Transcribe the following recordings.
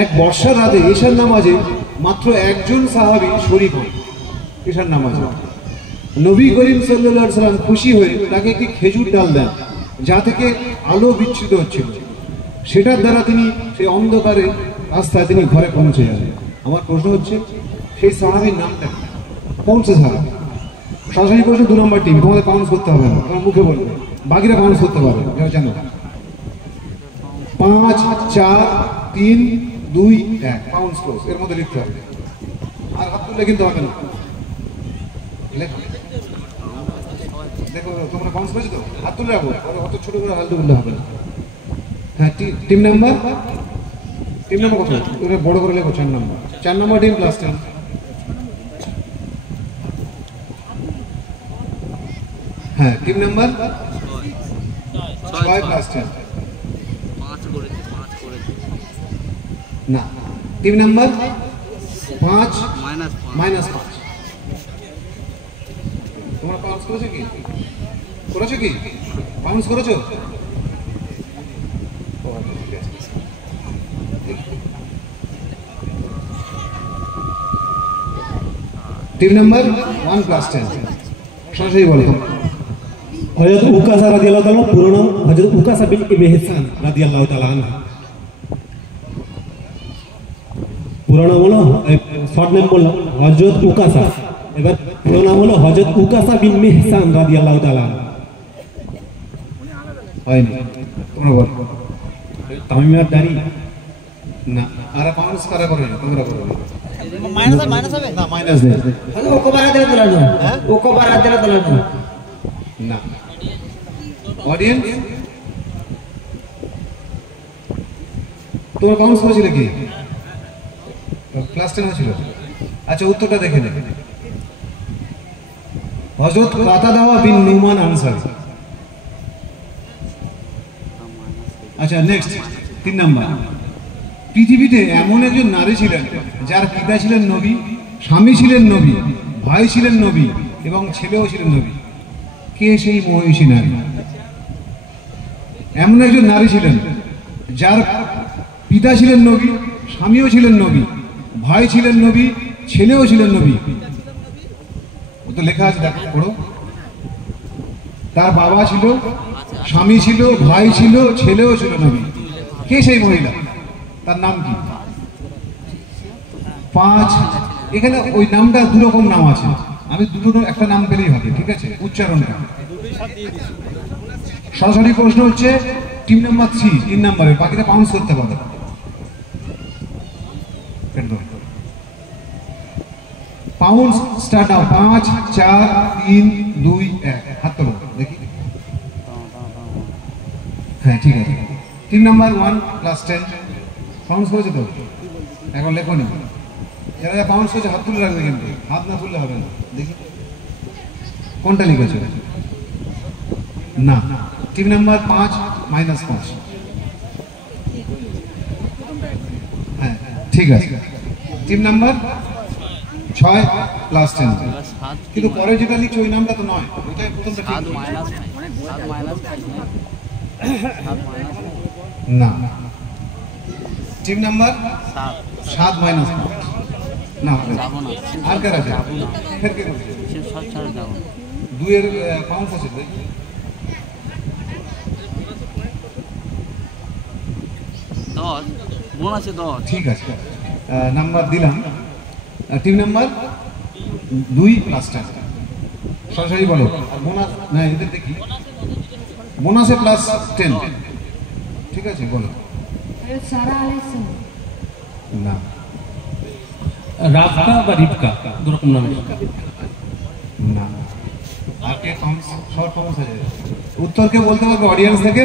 এক বর্ষার রাতে ঈশার নামাজে মাত্র একজন সাহাবী শরীক হন ঈশার নামাজে। নবী করিম সাল্লাল্লাহু আলাইহি সাল্লাম খুশি হয়ে তাকে একটি খেজুর ডাল দেন, যা থেকে আলো বিচ্ছুরিত হচ্ছিল। সেটার দ্বারা তিনি সেই অন্ধকারে রাস্তায় তিনি ঘরে পৌঁছে যান। আমার প্রশ্ন হচ্ছে, সেই সাহাবীর নামটা কি? কোন সে সাহাবী? সরাসরি প্রশ্ন 2 নম্বর টিম, তোমাদের কাউন্স করতে হবে না, তোমার মুখে বলবে, বাকিরা কাউন্স করতে পারবে, জানো। 5 4 3 2 1 কাউন্স ক্লোজ, এর মধ্যে লিখতে হবে। আর হাত তুললে কিন্তু হবে না। দেখো তোমরা কাউন্স করেছো তো, হাত তুলে রাখো, অত ছোট করে হাত তুললে হবে না। হ্যাঁ, টিম নাম্বার কত? ওটা বড় করে লেখো, 4 নম্বর। 4 নম্বর টিম +10। হ্যাঁ, টিম নাম্বার 6 +10। না, টিম নাম্বার 5 -5। তোমরা কাউন্স করেছো কি? কাউন্স করেছো? টিম নাম্বার 1 +10 সরাসরি বলো। হযরত উকাসা রাদিয়াল্লাহু তাআলা পুরো নাম হযরত উকাসা বিন মেহসান রাদিয়াল্লাহু তাআলা আনহু। পুরো নাম হলো, শর্ট নেম বললাম হযরত উকাসা, এবার পুরো নাম হলো হযরত উকাসা বিন মেহসান রাদিয়াল্লাহু তাআলা। হয়নি, তোমরা বলো। তামিম আর দানি না, আর কাউন্স কারা করে? তোমরা করো। মাইনাস হবে না, মাইনাস নেই। হলো ওকবারা দিলা দিলানো, হ্যাঁ ওকবারা দিলা দিলানো না। অডিয়েন্স, তোমার কাউন্স করেছিল কি? +10 হয়েছিল। আচ্ছা, উত্তরটা দেখে নেবে। হযরত কাতাদা বিন নুমান আনসারী। আচ্ছা, নেক্সট 3 নাম্বার। পৃথিবীতে এমন একজন নারী ছিলেন যার পিতা ছিলেন নবী, স্বামী ছিলেন নবী, ভাই ছিলেন নবী এবং ছেলেও ছিলেন নবী। কে সেই মহিষী নারী? এমন একজন নারী ছিলেন যার পিতা ছিলেন নবী, স্বামীও ছিলেন নবী, ভাই ছিলেন নবী, ছেলেও ছিলেন নবী। ও তো লেখা আছে, দেখো পড়ো। তার বাবা ছিল, স্বামী ছিল, ভাই ছিল, ছেলেও ছিল নবী। কে সেই মহিলা? তার নাম কি? 5। এখানে ওই নামটা 2 রকম নাম আছে, আমি দুটো একটা নাম পেলেই হবে, ঠিক আছে? উচ্চারণটা সরাসরি প্রশ্ন হচ্ছে টিম নাম্বার 3 নম্বরে, বাকিটা বাউন্স করতে পারবে। Pounce start now. 5 4 3 2 1 হাত তোলো দেখি। হ্যাঁ, ঠিক আছে। টিম নাম্বার 1 +10 পাউন্স করেছে তো? এখন লেখো নি, যারা পাউন্স করেছে হাত তুলে রাখবে, কিন্তু হাত না তুললে হবে না। দেখি কোনটা লিখেছে। না, টিম নাম্বার 5 -5। হ্যাঁ, ঠিক আছে। Team number 6 +10। কিন্তু পরে যেটা লিখছো ওই নামটা তো নয়, ওইটাই প্রথমটা ঠিক না। টিম নাম্বার 7 -5 না, আর কার আছে? ফের কে আছে? 2 এর পাউন্স আছে। ঠিক আছে, নাম্বার দিলাম। টিম নাম্বার 2 +10 সরাসরি বলো। আর বোনাস না, এদের দেখি বোনাসে +10, ঠিক আছে? বলো। না, রাফকা বা রিপকা, দুরকম নাম। না, আর কে পাউন্স? শর্ট পাউন্স আছে। উত্তরকে বলতে পারবে অডিয়েন্স থেকে?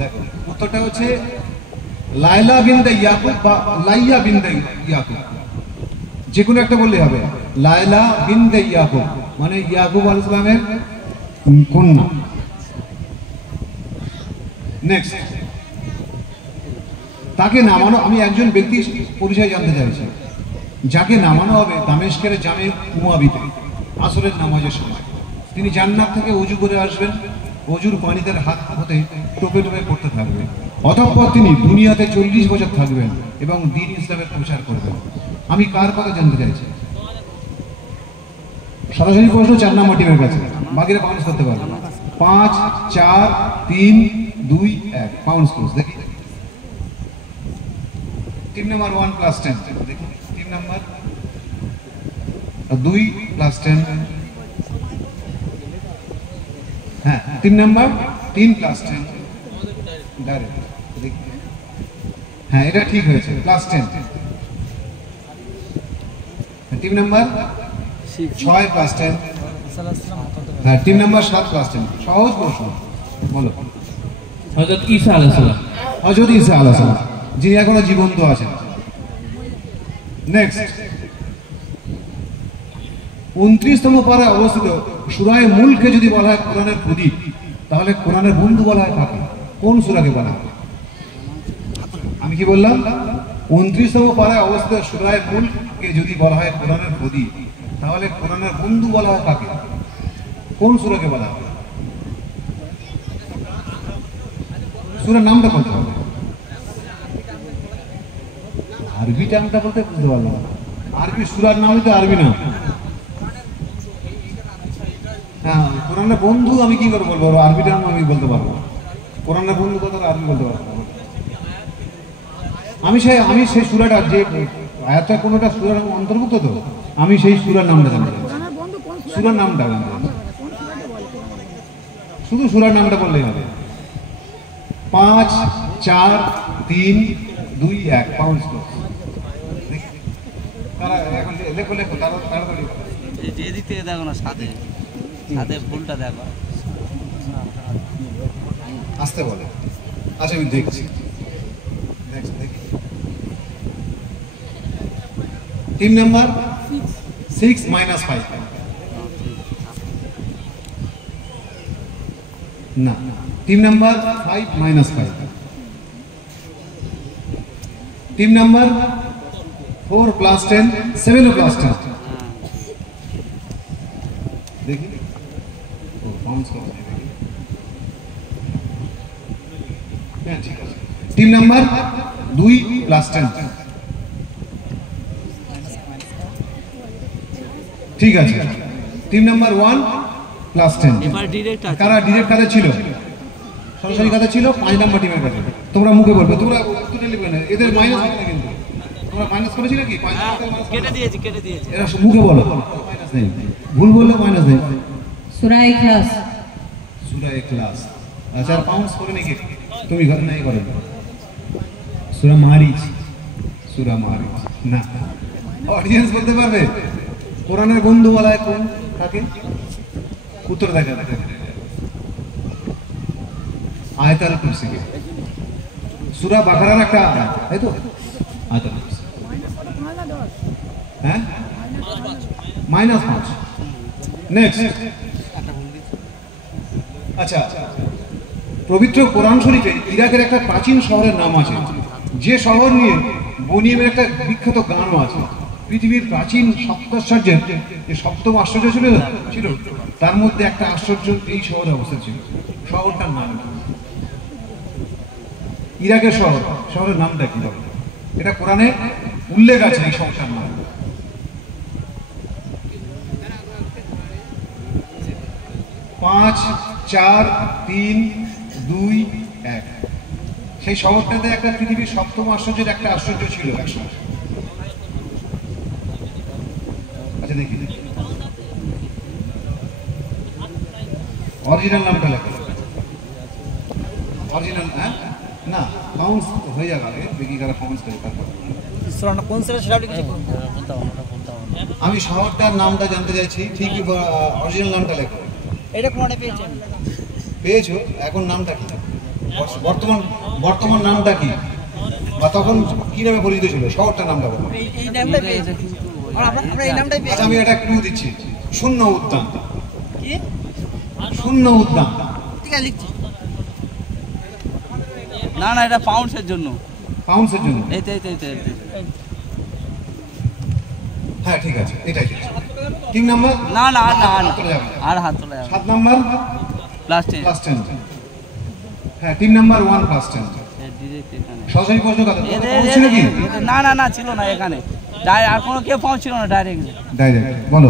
দেখো, উত্তরটা হচ্ছে লাইলা বিনতে ইয়াকুব বা লাইয়া বিনতে ইয়াকুব, যে কোনো একটা বললেই হবে। লাইলা বিনতে ইয়াকুব মানে ইয়াকুব আলাইহিস সালামের কন্যা। নেক্সট, তাকে নামানো, আমি একজন ব্যক্তির পরিচয় জানতে চাইছি, যাকে নামানো হবে দামেস্কের জামে উমাবিতে আসরের নামাজের সময়। তিনি জান্নাত থেকে ওযু করে আসবেন, ওযুর পানি তার হাত হতে টোপে টোপে পড়তে থাকবে। অতঃপর তিনি দুনিয়াতে 40 বছর থাকবেন এবং দ্বীন ইসলামের প্রচার করবেন। আমি কার কথা জানতে চাইছি? সরাসরি প্রশ্ন 4 নম্বর টিমের কাছে, বাকিরা বাউন্স করতে পারবে। 5 4 3 2 1 বাউন্স করুন দেখি। টিম নাম্বার 1 প্লাস 10 দেখি। টিম নাম্বার 2 প্লাস 10, হ্যাঁ। টিম নাম্বার 3 প্লাস 10 ডাইরেক্ট দেখি। হ্যাঁ, এটা ঠিক হয়েছে, প্লাস 10। টিম নাম্বার 6 প্লাস 10, হ্যাঁ। Team number 7 plus 10। সহজ প্রশ্ন, বলো। হযরত ঈসা আলাইহিস সালাম। হযরত ঈসা আলাইহিস সালাম, যিনি এখনো জীবন্ত আছেন। নেক্সট, 29তম পারায় অবস্থিত সূরা মুলকে যদি বলা হয় কোরআনের প্রদীপ, তাহলে কোরআনের বন্ধু বলা হয় কাকে? কোন সূরাকে বলা হয়? আমি কি বললাম? 29তম পারায় অবস্থিত সূরা মুলকে যদি বলা হয় কোরআনের প্রদীপ, তাহলে কোরআনের বন্ধু বলা হয় কাকে? কোন সূরাকে বলা হয়? সূরার নামটা বলতে হবে। আরবি টার্মটা বলতে বুঝতে পারলাম না। আরবি সূরার নামই তো আরবি নাম। হ্যাঁ, কোরআনের বন্ধু আমি কি করে বলবো? আরবি টার্ম আমি বলতে পারবো। কোরআনের বন্ধু কথা আরবি বলতে পারবো। আমি সেই সূরাটা, যে আয়াতটা কোনটা সূরার অন্তর্ভুক্ত, তো আমি সেই সূরার নামটা জানতে চাই। সূরার নামটা জানতে চাই, শুধু সূরার নামটা বললেই হবে। 5 4 3 2 1 পাউন্স করো। তারা এখন লেখো তাড়াতাড়ি। এদিক থেকে দেখো না, সাথে ফুলটা দেখো। আসতে বলে। আচ্ছা, আমি দেখছি। দেখি। টিম নাম্বার 6 মাইনাস 5, না। Team number 5 minus 5। Team number 4 plus 10 7 plus 10 দেখি। বাউন্স করো দেখি। হ্যাঁ, ঠিক আছে। টিম নাম্বার 2 প্লাস 10, ঠিক আছে। Team number 1 plus 10। এবার ডিরেক্ট আছে। কারা ডিরেক্ট কাদের ছিল? সরাসরি কাদের ছিল? 5 নাম্বার টিমের কাছে। তোমরা মুখে বলবে, তোমরা উত্তরে লিখবে না, এদের মাইনাস হবে না কিন্তু। তোমরা মাইনাস করেছিলে কি? 5 কেটে দিয়েছি। এরা মুখে বলো, মাইনাস নেই। ভুল বললে মাইনাস নেই। সূরা ইখলাস। সূরা ইখলাস। আচ্ছা, আর পাউন্স করে নাকি? তুমি ঘরে নাই করে। সূরা মারিজ। সূরা মারিজ, না। অডিয়েন্স বলতে পারবে কোরআনের বন্ধু বলা হয় কোন কাকে? উত্তর দেখা। আয়াতুল কুরসি। সূরা বাকারার একটা আয়াত, তাই তো? আয়াতুল কুরসি, হ্যাঁ, -5। নেক্সট। আচ্ছা, পবিত্র কোরআন শরীফে ইরাকের একটা প্রাচীন শহরের নাম আছে, যে শহর নিয়ে বনিমের একটা বিখ্যাত গানও আছে। পৃথিবীর প্রাচীন সপ্তাশ্চর্যের যে সপ্তম আশ্চর্য ছিল, তার মধ্যে একটা আশ্চর্য এই শহরে অবস্থিত ছিল। শহরটার নাম কি? ইরাকের শহরের নামটা কি? এটা কোরআনে উল্লেখ আছে এই শহরটার নাম। 5 4 3 2 1। সেই শহরটাতে একটা পৃথিবীর সপ্তম আশ্চর্যের একটা আশ্চর্য ছিল একসময়। আচ্ছা, দেখি অরিজিনাল নামটা লেখা। অরিজিনাল, হ্যাঁ, না, বাউন্স হয়ে যাবে আগে, দেখি কারা বাউন্স করে। তারপর কোন সেটা সেটা কিছু আমি শহরটার নামটা জানতে চাইছি, ঠিকই অরিজিনাল নামটা লেখো। এটা কোনে পেয়েছেন? পেয়েছো? এখন নামটা কি? বর্তমান নামটা কি, বা তখন কি নামে পরিচিত ছিল? শহরটার নামটা বলো। এই নামটা পেয়েছেন। আর আমরা এই নামটাই পেয়েছি। আচ্ছা, আমি একটা ক্লু দিচ্ছি। শূন্য উদ্যান। কি? শূন্য উদ্যান। ঠিক আছে, লিখছি। না, এটা পাউন্ডসের জন্য। পাউন্সের জন্য? এই। হ্যাঁ, ঠিক আছে, এটাই। তিন নাম্বার? না, আর হাত তোলা যাবে। 7 নাম্বার প্লাস 10। প্লাস 10। হ্যাঁ, 3 নাম্বার 1 প্লাস 10। ডিরেক্ট এখানে সরাসরি প্রশ্ন কাজ এদের ছিল কি না না না ছিল না এখানে আর কোনো কেউ পৌঁছিল না ডাইরেক্ট ডাইরেক্ট বলো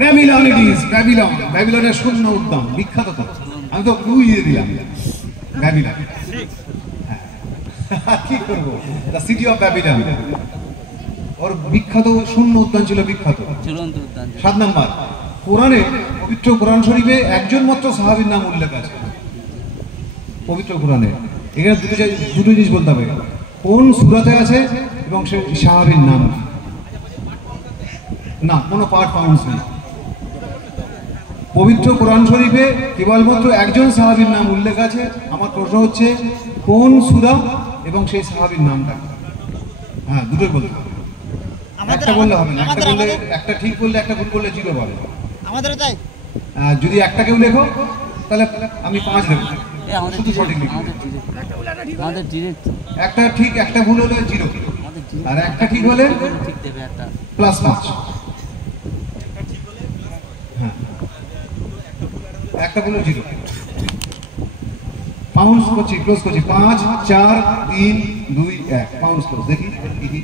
ব্যাবিলন ইট ইজ ব্যাবিলন ব্যাবিলনের শূন্য উদ্যান বিখ্যাত তো আমি তো ক্লু দিয়ে দিলাম ব্যাবিলন কি করবো দ্য সিটি অফ ব্যাবিলন ওর বিখ্যাত শূন্য উদ্যান ছিল বিখ্যাত ঝুলন্ত উদ্যান 7 নাম্বার কোরআনে পবিত্র কোরআন শরীফে একজন মাত্র সাহাবীর নাম উল্লেখ আছে পবিত্র কোরআনে এখানে দুটো জিনিস বলতে হবে কোন সূরাতে আছে এবং সে সাহাবীর নাম না কোনো পার্ট পাউন্স নেই পবিত্র কোরআন শরীফে কেবলমাত্র একজন সাহাবীর নাম উল্লেখ আছে আমার প্রশ্ন হচ্ছে কোন সূরা এবং সেই সাহাবীর নামটা হ্যাঁ দুটোই বলতে হবে একটা বললে হবে না একটা বললে একটা ঠিক বললে একটা ভুল বললে 0 পাবে আমাদের তাই যদি একটা কেউ লেখো তাহলে আমি 5 দেব শুধু সঠিক লিখবে আমাদের ডিরেক্ট একটা ঠিক একটা ভুল হলে 0 আর একটা ঠিক হলে ঠিক দেবে একটা +5 হ্যাঁ একটা ভুল 0 পাউন্স করছি ক্লোজ করছি 5 4 3 2 1 পাউন্স ক্লোজ দেখি দেখি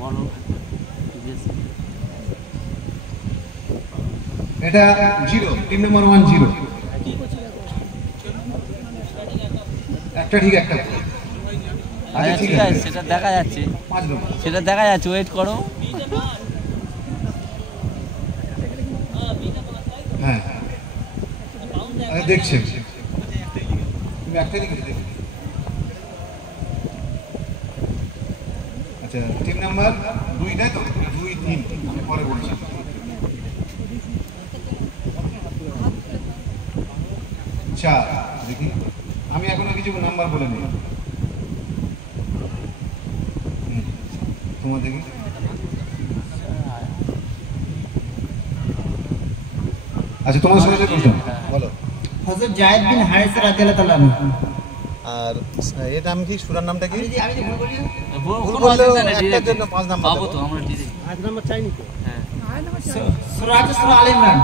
বলো এটা 0 টিম নাম্বার 1 0 একটা ঠিক একটা আচ্ছা ঠিক আছে সেটা দেখা যাচ্ছে 5 নম্বর সেটা দেখা যাচ্ছে ওয়েট করো হ্যাঁ আরে দেখছি তুমি একটা লিখে দেখো আচ্ছা টিম নাম্বার 2 তাই তো 2 3 আমি পরে বলছি দেখি আমি এখনো কিছু নাম্বার বলে নিই তোমার দেখি আচ্ছা তোমার সাথে প্রশ্ন বলো হযরত জায়েদ বিন হারিস রাদিয়াল্লাহু তাআলা আনহু আর এর নাম কি সূরার নামটা কি আমি যদি ভুল বলি ভুল বললেও একটার জন্য 5 নাম্বার পাবো তো আমরা ডিরেক্ট 5 নাম্বার চাইনি তো হ্যাঁ সূরা আল ইমরান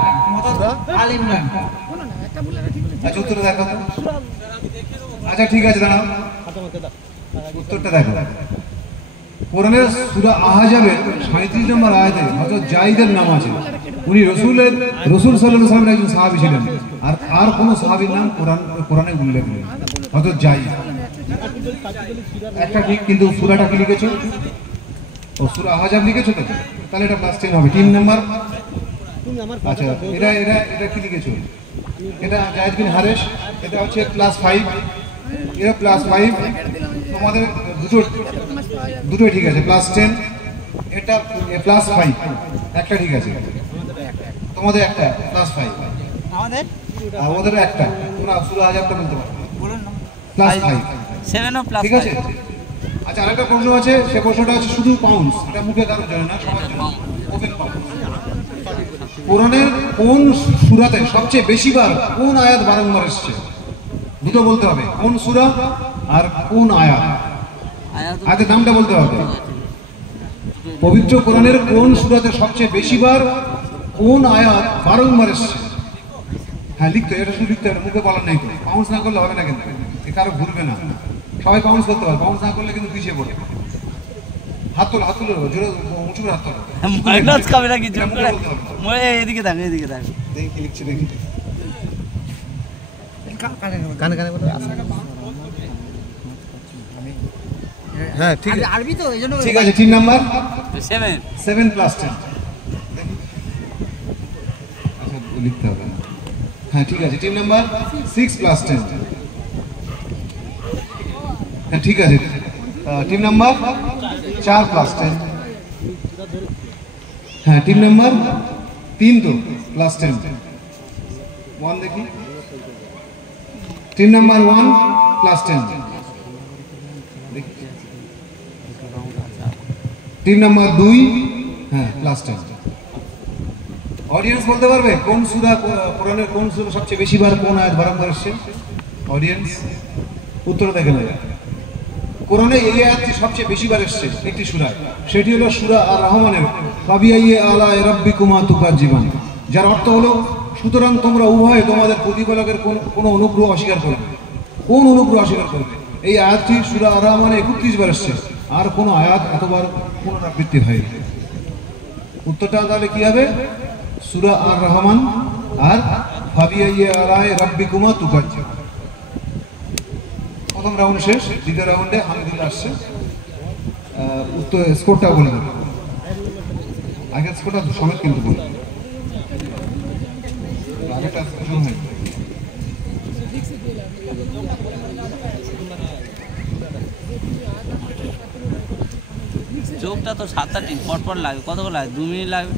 আল ইমরান আচ্ছা উত্তরটা দেখো আচ্ছা ঠিক আছে দাঁড়াও উত্তরটা দেখো কোরআনের সূরা আহজাবের 37 নম্বর আয়াতে হযরত জায়েদের নাম আছে উনি রাসূল সাল্লাল্লাহু আলাইহি ওয়াসাল্লামের একজন সাহাবী ছিলেন আর কোনো সাহাবীর নাম কোরআনে উল্লেখ নেই হযরত জায়েদ একটা ঠিক কিন্তু সূরাটা কি লিখেছো ও সূরা আহজাব লিখেছো তো তাহলে এটা +10 হবে 3 নাম্বার আচ্ছা এটা কি লিখেছো এটা জায়েদ বিন হারেস এটা হচ্ছে +5 এটা +5 তোমাদের দুটোই ঠিক আছে +10 এটা +5 একটা ঠিক আছে তোমাদের একটা +5 আমাদের ওদের একটা তোমরা সূরা আহজাবটা বলতে পারো বলুন না +5 7 ও প্লাস ঠিক আছে আচ্ছা আরেকটা প্রশ্ন আছে সে প্রশ্নটা হচ্ছে শুধু পাউন্ডস এটা মুখে কারো জানে না সবার জন্য ওপেন পাউন্ডস কোরআনের কোন সূরাতে সবচেয়ে বেশিবার কোন আয়াত বারংবার এসেছে দুটো বলতে হবে কোন সূরা আর কোন আয়াত আয়াতের নামটা বলতে হবে পবিত্র কোরআনের কোন সূরাতে সবচেয়ে বেশিবার কোন আয়াত বারংবার এসেছে হ্যাঁ লিখতে এটা শুধু লিখতে হবে মুখে বলার নেই তো পাউন্স না করলে হবে না কিন্তু কারো ঘুরবে না সবাই পাউন্স করতে হবে পাউন্স না করলে কিন্তু পিছিয়ে পড়বে হাত তোলো জোরে উঁচু করে হাত তোলো মাইনাস খাবে নাকি জোর করে মই এদিকে দেখো দেখি কি লিখছে দেখি কানে বলো হ্যাঁ ঠিক আছে আরবি তো এইজন্য ঠিক আছে 3 নাম্বার 7 +10 আচ্ছা লিখতে হবে হ্যাঁ ঠিক আছে 3 নাম্বার 6+10 হ্যাঁ ঠিক আছে 3 নাম্বার 4+10 হ্যাঁ 3 নাম্বার 3 তো +10 1 দেখি 3 নাম্বার 1+10 দেখি 3 নাম্বার 2 হ্যাঁ +10 অডিয়েন্স বলতে পারবে কোন সূরা কোরআনের কোন সূরা সবচেয়ে বেশিবার কোন আয়াত বারংবার এসেছে অডিয়েন্স উত্তর দেখে নেবে কোরআনে এই আয়াতটি সবচেয়ে বেশিবার এসেছে একটি সূরা সেটি হলো সূরা আর-রহমানের ফাবিআইয়ি আলা'i রাব্বিকুমা তুকাজ্জিবান যার অর্থ হলো সুতরাং তোমরা উভয়ে তোমাদের প্রতিপালকের কোন অনুগ্রহ অস্বীকার করবে কোন অনুগ্রহ অস্বীকার করবে? এই আয়াতটি সূরা আর রহমানে 31 বার এসেছে, আর কোন আয়াত এতবার পুনরাবৃত্তি হয়নি। উত্তরটা তাহলে কি হবে? সূরা আর রহমান আর ফাবিআইয়ি আলাই রাব্বিকুমা তুকাজ্জিবান। প্রথম রাউন্ড শেষ, দ্বিতীয় রাউন্ডে হামিদুল্লাহ আসছে। উত্তর স্কোরটা বলে দেবে, আগের স্কোরটা সমেত কিন্তু বলে দেবে। আগেরটা শুরু হয়নি। চোখটা তো 7-8 পরপর লাগে, কতক্ষণ লাগে? 2 মিনিট লাগবে।